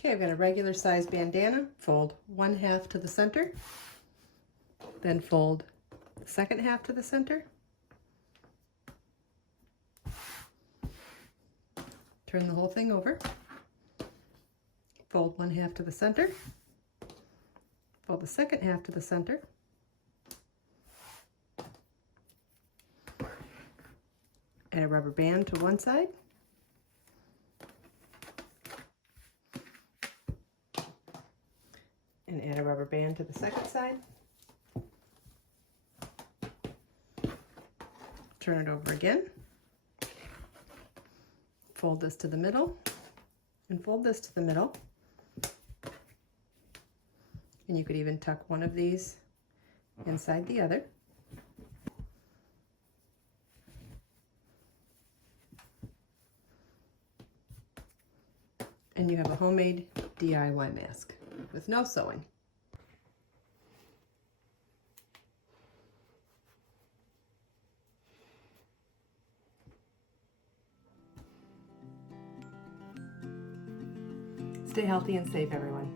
Okay, I've got a regular size bandana. Fold 1/2 to the center, then fold the second half to the center. Turn the whole thing over. Fold 1/2 to the center. Fold the second half to the center. Add a rubber band to one side. And add a rubber band to the second side. Turn it over again. Fold this to the middle and fold this to the middle. And you could even tuck one of these inside the other. And you have a homemade DIY mask with no sewing. Stay healthy and safe, everyone.